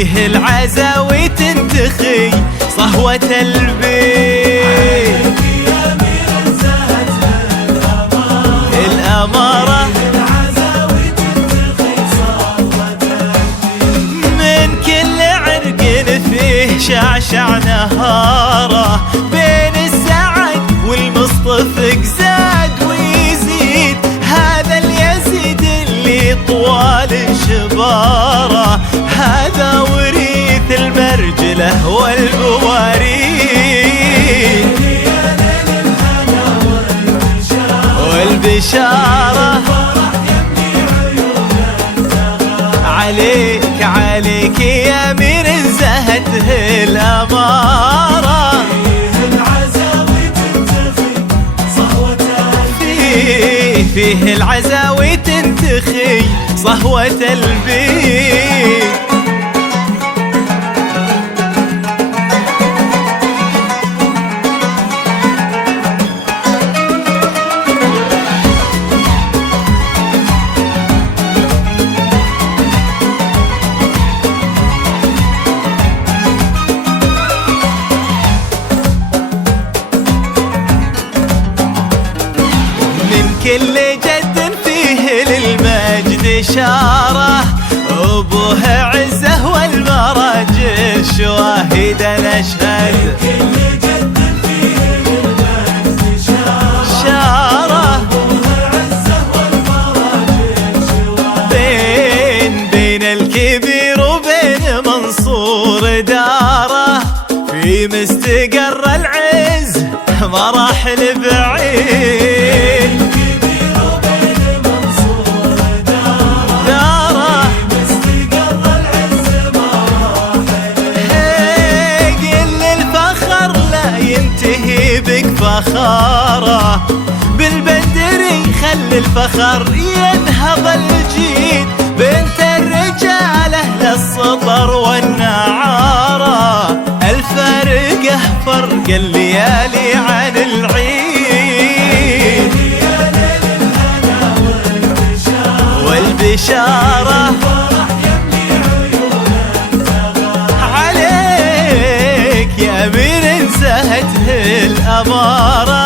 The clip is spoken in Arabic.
فيه العزاوي تنتخي صهوة البيت. الأمارة من كل عرق فيه شعشع نهاره، بين السعد والمصطفى زاد ويزيد، هذا اليزيد اللي طوال شباره، هذا وريث المرجله والبواريد والبشاره. عليك عليك يا امير زهته الاماره، فيه العزاوي تنتخي صهوة البيت. كل جد فيه للمجد إشارة، أبوه عزه والمراجل شواهد الأشهد. كل جد فيه للمجد إشارة، أبوه عزه والمراجل شواهد. بين الكبير وبين منصور داره، في مستقر العز مراحل بعيد. فخاره بالبندري خلي الفخر ينهض الجيد، بنت الرجال اهل السطر والنعاره، الفارقه فرق الليالي عن العيد والبشاره. عليك يا امير زهته الاماره،